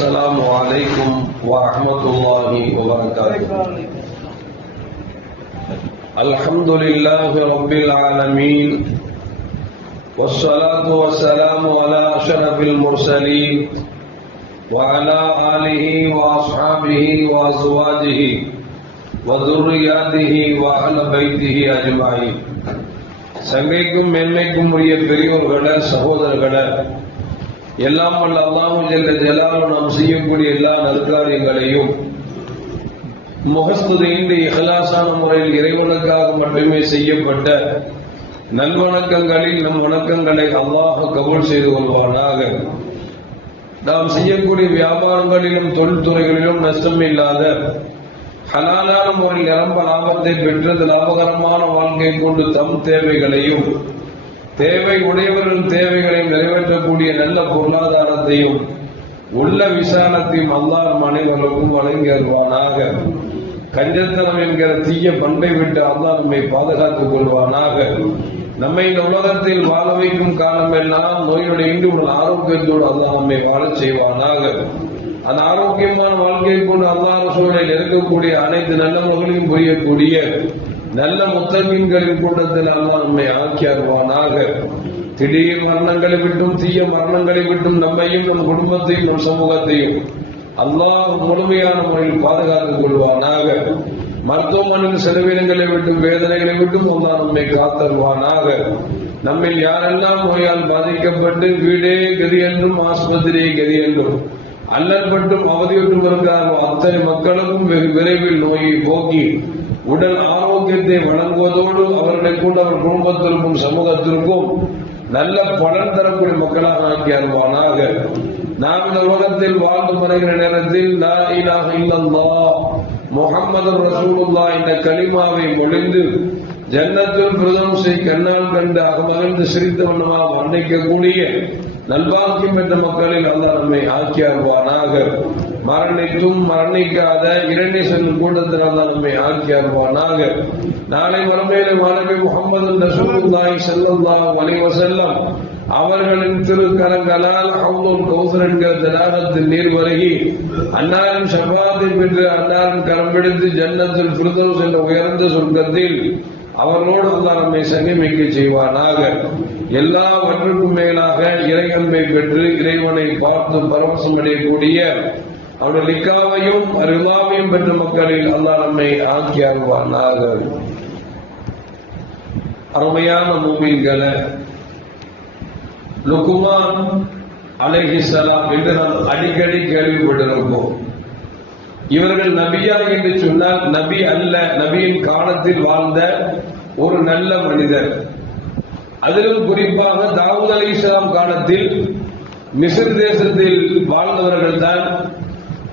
السلام عليكم ورحمة الله وبركاته. الحمد لله رب العالمين والصلاة والسلام على أشرف المرسلين وعلى آله وأصحابه وأزواجه وذرياته وأهل بيته أجمعين. சங்கைக்கும் மேன்மைக்கும் உரிய பெரியோர்களே, சகோதரர்களே, எல்லாம் வல்ல அல்லாஹ் ஜல்ல ஜலாலுஹு நாம் செய்யக்கூடிய எல்லா நற்காரியங்களையும் முகஸ்துதியின்றி இஹ்லாஸான முறையில் இறைவனுக்காக மட்டுமே செய்யப்பட்ட நல்வணக்கங்களில் நம் வணக்கங்களை அல்லாஹ் கபூல் செய்து கொள்வானாக. நாம் செய்யக்கூடிய வியாபாரங்களிலும் தொழில்துறைகளிலும் நஷ்டம் இல்லாத ஹலாலான முறையில் நிரம்ப லாபத்தை பெற்றது லாபகரமான வாழ்க்கை கொண்டு தம் தேவைகளையும் தேவை உடையவர்களின் தேவைகளையும் நிறைவேற்றக்கூடிய நல்ல பொருளாதாரத்தையும் உள்ள விசாலத்தையும் அல்லாஹ் அனைவருக்கும் வழங்கி வருவானாக. கஞ்சத்தனம் என்கிற தீய பண்பை விட்டு அல்லாஹ் நம்மை பாதுகாத்துக் கொள்வானாக. நம்மை இந்த உலகத்தில் வாழ வைக்கும் காலமெல்லாம் நோயுடைய உடல் ஆரோக்கியத்தோடு அல்லாஹ் நம்மை வாழச் செய்வானாக. அந்த ஆரோக்கியமான வாழ்க்கையை கொண்டு அல்லாஹ் ரசூலில் இருக்கக்கூடிய அனைத்து நல்லவர்களையும் புரியக்கூடிய நல்ல முத்தகீன்களின் கூட்டத்தில் அல்லாஹ் நம்மை ஆக்கி அருள்வானாக. திடீர் மரணங்களை விட்டும் தீய மரணங்களை விட்டும் நம்மையும் நம் குடும்பத்தையும் நம் சமூகத்தையும் அல்லாஹ் முழுமையான முறையில் பாதுகாத்துக் கொள்வானாக. மருத்துவமனையின் செலவினங்களை விட்டும் வேதனைகளை விட்டும் அல்லாஹ் நம்மை காத்தருவானாக. நம்மில் யாரெல்லாம் நோயால் பாதிக்கப்பட்டு வீடே கதி என்றும் ஆஸ்பத்திரியை கதி என்றும் அல்லற்பட்டும் அவதியுற்றும் இருக்கிறார்களோ அத்தனை மக்களுக்கும் வெகு விரைவில் நோயை போக்கி உடல் ஆரோக்கியத்தை வழங்குவதோடு அவர்களை கூட அவர் குடும்பத்திற்கும் சமூகத்திற்கும் நல்ல பலன் தரக்கூடிய மக்களாக ஆக்கி அருள்வானாக. நாம் இந்த உலகத்தில் வாழ்ந்து மறைகிற நேரத்தில் லா இலாஹ இல்லல்லாஹ் முஹம்மது ரசூலுல்லாஹ் என்ற கலிமாவை மொழிந்து ஜன்னத்துல் ஃபிர்தௌஸை கண்ணால் கண்டு அகமகிழ்ந்து சிரித்த வண்ணமாக வர்ணிக்கக்கூடிய நல்வாக்கியம் என்ற மக்களில் அல்லாஹ் நம்மை ஆக்கி அருள்வானாக. மரணித்தும் மரணிக்காத இரண்டை செல்லும் கூட்டத்தில் அல்லாஹ் நம்மை ஆக்கி அருள்வானாக. நாளை மறுமையிலே மாணவி முஹம்மது ரசூலுல்லாஹி ஸல்லல்லாஹு அலைஹி வஸல்லம் அவர்களின் திருக்கரங்களால் ஹவ்லுல் கௌஸர் என்கிற தடாகத்தில் நீர் வருகி அன்னாரின் ஷஃபாத்தை பெற்று அன்னாரின் கரம் பிடித்து ஜன்னத்துல் ஃபிர்தௌஸ் என்ற உயர்ந்த சொர்க்கத்தில் அவர்களோடு அல்லாஹ் நம்மை சங்கமிக்க செய்வானாக. எல்லாவற்றுக்கும் மேலாக இறையன்பை பெற்று இறைவனை பார்த்து பரவசம் அடையக்கூடிய அவருடைய லிக்காவையும் ரிவாவையும் பெற்ற மக்களில் அல்லாஹ் நம்மை ஆக்கி அருள்வானாக. அருமையான மூமின்களே, லுக்மான் அலைஹிஸ்ஸலாம் என்று நாம் அடிக்கடி கேள்விப்பட்டிருப்போம். இவர்கள் நபியா என்று சொன்னால் நபி அல்ல, நபியின் காலத்தில் வாழ்ந்த ஒரு நல்ல மனிதர். அதிலும் குறிப்பாக தாவூத் அலைஹிஸ்ஸலாம் காலத்தில் மிஸ்ர் தேசத்தில் வாழ்ந்தவர்கள் தான்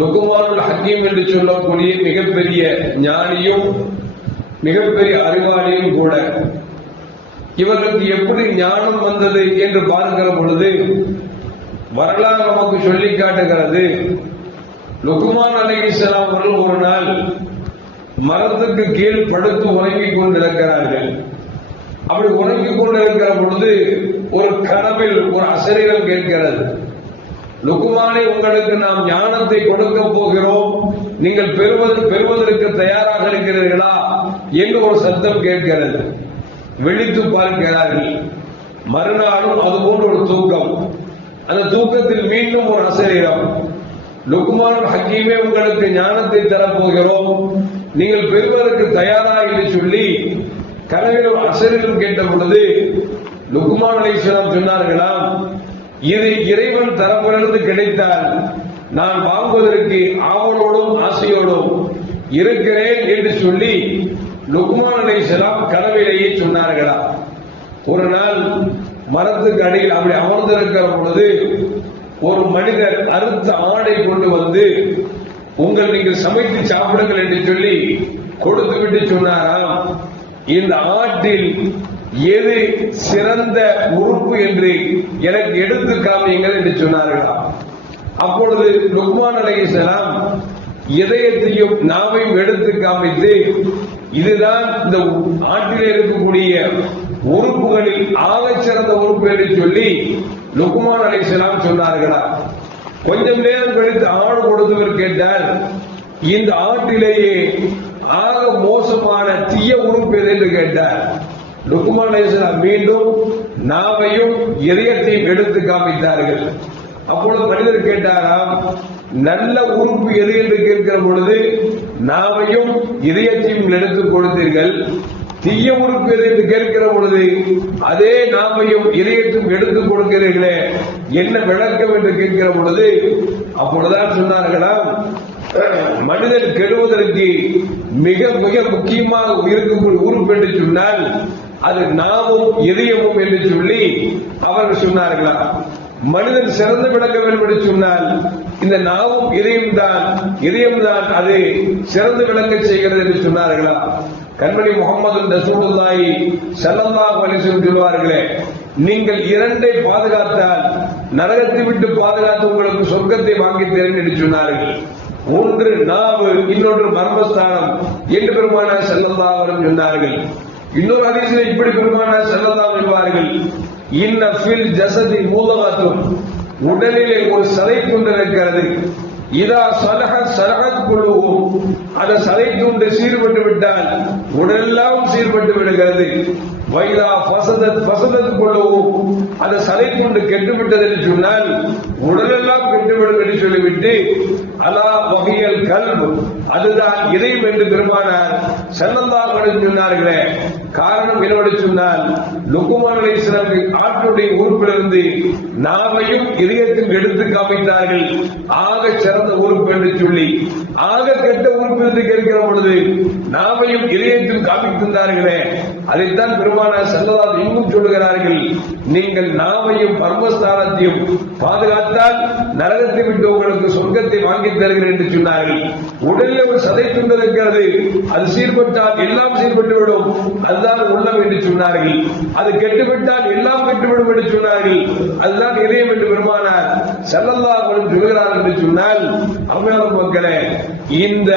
லுக்மானுல் ஹக்கீம் என்று சொல்லக்கூடிய மிகப்பெரிய ஞானியும் மிகப்பெரிய அறிவாளியும் கூட. இவர்களுக்கு எப்படி ஞானம் வந்தது என்று பார்க்கிற பொழுது வரலாறு நமக்கு சொல்லி காட்டுகிறது. லுக்மான் அலைஹிஸ்ஸலாம் அவர்கள் ஒரு நாள் மரத்துக்கு கீழ் படுத்து உறங்கிக் கொண்டிருக்கிறார்கள். அப்படி உறங்கிக் கொண்டிருக்கிற பொழுது ஒரு கனவில் ஒரு அசரீரம் கேட்கிறது. லுக்மானே, உங்களுக்கு நாம் ஞானத்தை கொடுக்க போகிறோம், நீங்கள் பெறுவதற்கு தயாராக இருக்கிறீர்களா என்று ஒரு சத்தம் கேட்கிறது. விழித்து பார்க்கிறார்கள். மறுநாளும் அதுபோன்ற ஒரு தூக்கம். அந்த தூக்கத்தில் மீண்டும் ஒரு அசரீரம், லுக்மான் ஹக்கீமே, உங்களுக்கு ஞானத்தை தரப்போகிறோம், நீங்கள் பெறுவதற்கு தயாரா என்று சொல்லி கனவில் அசரீரம் கேட்ட பொழுது லுக்மான் அலைஹிஸ்ஸலாம் சொன்னார்களாம், இது இறைவன் தரப்பிலிருந்து கிடைத்தால் நான் வாங்குவதற்கு ஆவலோடும் ஆசையோடும் இருக்கிறேன் என்று சொல்லி லுக்மான் அலைஹிஸ்ஸலாம் கனவிலேயே சொன்னார்களா. ஒரு நாள் மரத்துக்கு அடியில் அப்படி அமர்ந்திருக்கிற பொழுது ஒரு மனிதர் அறுத்த ஆடை கொண்டு வந்து நீங்கள் சமைத்து சாப்பிடுங்கள் என்று சொல்லி கொடுத்து விட்டு சொன்னாராம், இந்த ஆட்டில் எது சிறந்த உறுப்பு என்று எனக்கு எடுத்து காமியுங்கள் என்று சொன்னார்களா. அப்பொழுது லுக்மான் அலைஹிஸ்ஸலாம் இதயத்தையும் நாவையும் எடுத்து காமித்து இதுதான் இந்த ஆட்டிலே இருக்கக்கூடிய உறுப்புகளில் ஆகச் சிறந்த உறுப்பு என்று சொல்லி லுக்மான் அலைஹிஸ்ஸலாம் சொன்னார்களா. கொஞ்சம் நேரம் கழித்து ஆடு கொடுத்தவர் கேட்டார், இந்த ஆட்டிலேயே ஆக மோசமான தீய உறுப்பு எது என்று கேட்டார். லுக்மான் அலைஹிஸ்ஸலாம் மீண்டும் நாவையும் இதயத்தையும் எடுத்து காமித்தார்கள். அப்பொழுது மனிதர் கேட்டாராம், நல்ல உறுப்பு எது என்று கேட்கிற பொழுது நாவையும் இதயத்தையும் எடுத்து கொடுத்தீர்கள், தீய உறுப்பு எது என்று கேட்கிற பொழுது அதே நாவையும் இதயத்தையும் எடுத்துக் கொடுக்கிறீர்களே, என்ன விளக்கம் என்று கேட்கிற பொழுது அப்பொழுதுதான் சொன்னார்களாம், மனிதன் கெடுவதற்கு மிக மிக முக்கியமாக இருக்கக்கூடிய உறுப்பு என்று சொன்னால் அது நாவும் இதயமும் என்று சொல்லி அவர்கள் சொன்னார்களா. மனிதன் சிறந்து விளங்க வேண்டும் என்று சொன்னால் இந்த நாவும் இதயம்தான் அது சிறந்து விளங்க செய்கிறது என்று சொன்னார்களா. கண்மணி முகமது ரசூலுல்லாஹி ஸல்லல்லாஹு அலைஹி வஸல்லம் சொல்வார்களே, நீங்கள் இரண்டை பாதுகாத்தால் நரகத்தை விட்டு பாதுகாத்து உங்களுக்கு சொர்க்கத்தை வாங்கி தரேன் என்று சொன்னார்கள். ஒன்று நாவு, இன்னொன்று மர்மஸ்தானம் என்று பெருமானார் ஸல்லல்லாஹு அலைஹி வஸல்லம் சொன்னார்கள். இன்னொரு ஹதீஸில் இப்படி பெருமானார் ஸல்லல்லாஹு அலைஹி சொல்வார்கள், இன்ன ஃபில் ஜஸதி மூலகத்துன், உடலிலே ஒரு சதை துண்டு இருக்கிறது, இதா சலஹ சலஹத் குலுஹு, அந்த சதை துண்டு சீர்பட்டு விட்டால் உடலெல்லாம் சீர்பட்டு விடுகிறது. வைதா ஃபஸதத் ஃபஸதத் குலுஹு, அந்த சதை துண்டு கெட்டுவிட்டது என்று சொன்னால் உடலெல்லாம் கெட்டுவிடும் என்று சொல்லிவிட்டு அலா வஹியல் கல்ப், அதுதான் இதயம் என்று பெருமானார் ஸல்லல்லாஹு அலைஹி வஸல்லம் சொன்னார்களே. காரணம் என்னவென்று சொன்னால் லுக்மான் அலைஹிஸ்ஸலாம் ஆட்டுடைய உறுப்பிலிருந்து நாவையும் இதயத்தையும் எடுத்து காமித்தார்கள், ஆக சிறந்த உறுப்பு என்று சொல்லி. ஆக கெட்ட உறுப்பு என்று கேட்கிற பொழுது நாவையும் இதயத்தையும் காமித்திருந்தார்களே, அதைத்தான் பெருமானார் ஸல்லல்லாஹு அலைஹி வஸல்லம் இன்னும் சொல்லுகிறார்கள், நீங்கள் நாவையும் மர்மஸ்தானத்தையும் பாதுகாத்தால் நரகத்தை விட்டு உங்களுக்கு சொர்க்கத்தை வாங்கி தருகிறேன் என்று சொன்னார்கள். உடலில் ஒரு சதை துண்டு இருக்கிறது, அது சீர்பட்டால் எல்லாம் சீர்பட்டுவிடும், அதுதான் உள்ளம் என்று சொன்னார்கள். அது கெட்டுவிட்டால் எல்லாம் கெட்டுவிடும் என்று சொன்னார்கள், அதுதான் இதயம் என்று பெருமானார் ஸல்லல்லாஹு அலைஹி வஸல்லம் சொல்கிறார் என்று சொன்னால், அல்லாஹ் மக்களே, இந்த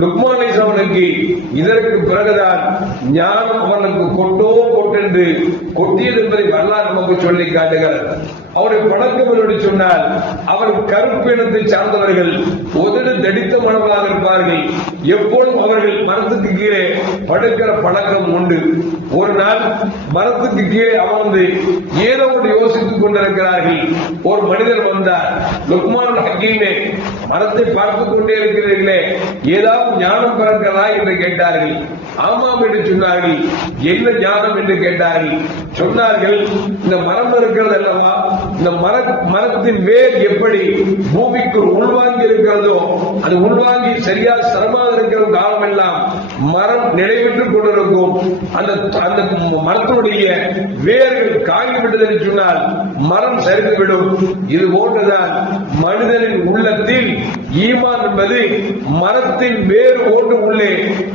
லுக்மான் அலைஹிஸ்ஸலாமுக்கு இதற்கு பிறகுதான் ஞானம் அவனுக்கு கொட்டென்று கொட்டியது என்பதை வரலாறு நமக்கு சொல்லி காட்டுகிறார். அவருடைய பழக்கம் என்று சொன்னால் அவர் கருப்பு இனத்தை சார்ந்தவர்கள், உதடு தடித்த மனமாக இருப்பார்கள். எப்போதும் அவர்கள் மரத்துக்கு கீழே படுக்கிற பழக்கம் உண்டு. ஒரு நாள் மரத்துக்கு கீழே அமர்ந்து ஏதோ ஒன்று யோசித்துக் கொண்டிருக்கிறார்கள். ஒரு மனிதர் வந்தார், லுக்மான் ஹக்கீமே, மரத்தை பார்த்துக் கொண்டே இருக்கிறீர்களே, ஏதாவது ஞானம் பிறக்கிறதா என்று கேட்டார்கள். ஆமாம் என்று சொன்னார்கள். என்ன ஞானம் என்று கேட்டார்கள். சொன்னார்கள், இந்த மரம் இருக்கிறது அல்லவா, இந்த மரத்தின் வேர் எப்படி பூமிக்கு உள்வாங்கி இருக்கிறதோ, அது உள்வாங்கி சரியா சிரமமாக இருக்கிற காலம் எல்லாம் மரம் நிலைபெற்றுக் கொண்டிருக்கும். அந்த மரத்தினுடைய வேர்கள் காய்விட்டது என்று சொன்னால் மரம் சரிந்துவிடும். இது போன்றுதான் மனிதனின் உள்ளத்தில் ஈமான் என்பது மரத்தின் வேறு ஓட்டு உள்ளே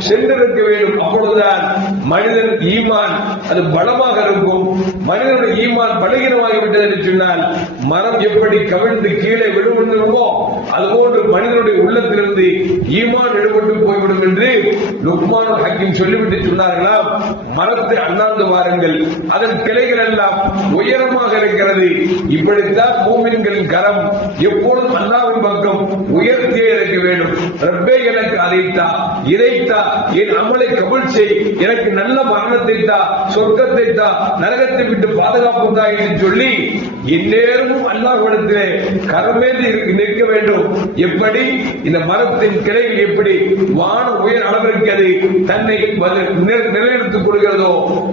சென்றிருக்க வேண்டும். அப்பொழுதுதான் மனிதன் ஈமான் அது பலமாக இருக்கும். மனிதனுடைய ஈமான் பலகீனமாகிவிட்டது என்று சொன்னால் மரம் எப்படி கவிழ்ந்து கீழே விடுபடுமோ அதுபோன்று மனிதனுடைய உள்ளத்திலிருந்து ஈமான் விடுபட்டு போய்விடும் என்று லுக்மான் ஹக்கீம் சொல்லிவிட்டு சொன்னார்களாம், மரத்தை அண்ணாந்து வாருங்கள், அதன் கிளைகள் எல்லாம் உயரமாக இருக்கிறது. இப்படித்தான் மூமின்களின் கரம் எப்பொழுதும் அல்லாஹ்வின் பக்கம் உயர்த்தியே இருக்க வேண்டும். ரப்பே, எனக்கு அதைத்தா இதைத்தா, என் அமலை கபூல் செய், எனக்கு நல்ல மரணத்தை தா, சொர்க்கத்தை தா, நரகத்தை விட்டு பாதுகாப்பு தா என்று சொல்லி இந்நேரமும் அல்லாஹ்விடத்திலே கரமேந்தி நிற்க வேண்டும். எப்படி இந்த மரத்தின் கிளைகள் எப்படி வான உயர் அளவிற்கு அது தன்னை நிலைநிறுத்திக் கொள்கிறதோ,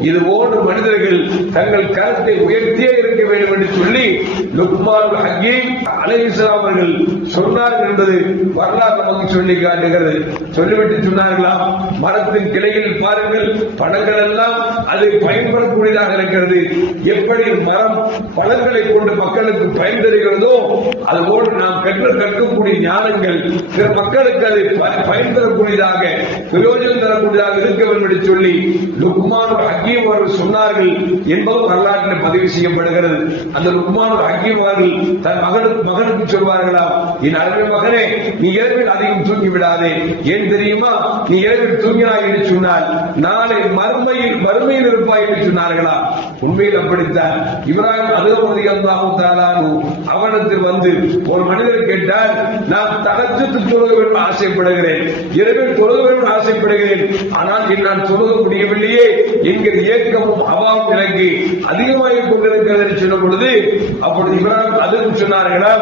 இது போன்று மனிதர்கள் தங்கள் கரத்தை உயர்த்தியே இருக்க வேண்டும் என்று சொல்லி லுக்மான் ஹக்கீம் அலைஹிஸ்ஸலாம் அவர்கள் சொன்னார்கள் என்பது வரலாறு நமக்கு சொல்லி காட்டுகிறது. சொல்லிவிட்டு சொன்னார்களாம், மரத்தின் கிளைகளில் பாருங்கள், பழங்கள் எல்லாம் அது பயன்படக்கூடியதாக இருக்கிறது. எப்படி மரம் பழங்களை கொண்டு மக்களுக்கு பயன் தருகிறதோ அதுபோன்று நாம் கற்கக்கூடிய ஞானங்கள் பிற மக்களுக்கு அது பயன் தரக்கூடியதாக பிரயோஜனம் தரக்கூடியதாக இருக்க வேண்டும் என்று சொல்லி லுக்மான் ஹக்கீம் அவர்கள் சொன்னார்கள் என்பது வரலாற்றில் பதிவு செய்யப்படுகிறது. அந்த லுக்மான் ஹக்கீம் அவர்கள் தன் மகனுக்கு சொல்வார்களா, என் அருமை மகனே, நீ இரவில் அதிகம் தூங்கி விடாதே. ஏன் தெரியுமா, நீ இரவில் தூங்கினாய் என்று சொன்னால் நாளை மறுமையில் இருப்பாய் என்று சொன்னார்களா. உண்மையில் அப்படித்தான். இப்ராஹிம் ரலியல்லாஹு தஆலா அவனிடத்தில் வந்து ஒரு மனிதர் கேட்டார், நான் தஹஜ்ஜுத் தொழுக வேண்டும் ஆசைப்படுகிறேன், இரவில் தொழுக வேண்டும் ஆசைப்படுகிறேன், ஆனால் நான் தொழுக முடியவில்லையே என்கிற ஏக்கமும் அவாவும் எனக்கு அதிகமாக கொண்டிருக்கிறது என்று சொல்லும் பொழுது, அப்பொழுது இப்ராஹிம் அதற்கு சொன்னார்களா,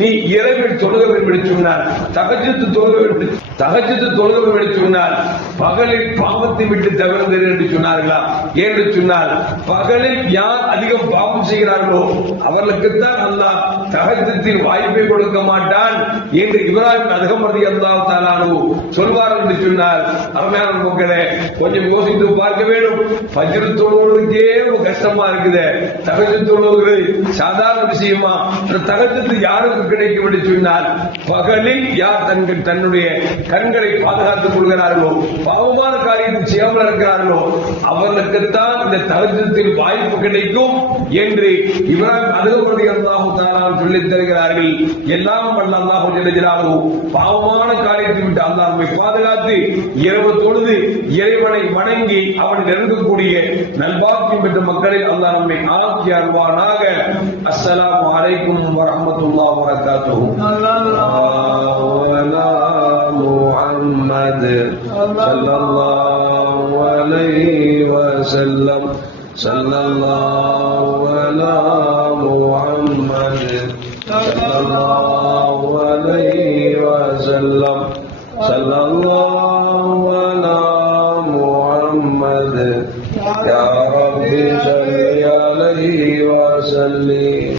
நீ இரவில் தொழுக வேண்டும் என்று சொன்னார், தஹஜ்ஜுத் தொழுக வேண்டும் என்று சொன்னார், பகலில் பாவத்தை விட்டு தவிர்ந்தது என்று சொன்னார்களா என்று சொன்னால், பகலில் யார் அதிகம் பாவம் செய்கிறார்களோ அவர்களுக்குத்தான் அல்லாஹ் தஹஜ்ஜுத்தில் வாய்ப்பை கொடுக்க மாட்டான் என்று இப்ராஹிம் ரலியல்லாஹு தஆலா சொல்வார்கள் என்று சொன்னார். அருமையான மக்களே, கொஞ்சம் யோசித்து பார்க்க வேண்டும். ஃபஜ்ர் தொழுவதற்கே கஷ்டமா இருக்குது, தஹஜ்ஜுத் தொழுவது சாதாரண விஷயமா? தஹஜ்ஜுத் யாருக்கு கிடைக்கும் என்று சொன்னால், பகலில் யார் தன்னுடைய கண்களை பாதுகாத்துக் கொள்கிறார்களோ, பாவமான காரியத்தை செய்யாமல் இருக்கிறார்களோ அவர்களுக்குத்தான் இந்த தஹஜ்ஜுத்தில் வாய்ப்பு கிடைக்கும் என்று இப்ராஹிம் ரலியல்லாஹு தஆலா சொல்லித் தருகிறார்கள். எல்லாம் வல்ல அல்லாஹ் ஜல்ல ஜலாலுஹு பாவமான காரியத்தை விட்டு அல்லாஹ் நம்மை பாதுகாத்து இரவு தொழுது இறைவனை வணங்கி அவன் நெருங்கக்கூடிய நல்வாக்கியம் பெற்ற மக்களில் அல்லாஹ் நம்மை ஆக்கி அருள்வானாக. அஸ்ஸலாமு அலைக்கும் வரஹ்மத்துல்லாஹி வபரகாத்துஹு. முஹம்மது ஸல்லல்லாஹு அலைஹி வஸல்லம் ஸல்லல்லாஹு அலா முஹம்மது ஸல்லல்லாஹு அலைஹி வஸல்லம் ஸல்லல்லாஹு அலா முஹம்மது யா ரப்பி ஸல்லி அலைஹி வஸல்லிம்.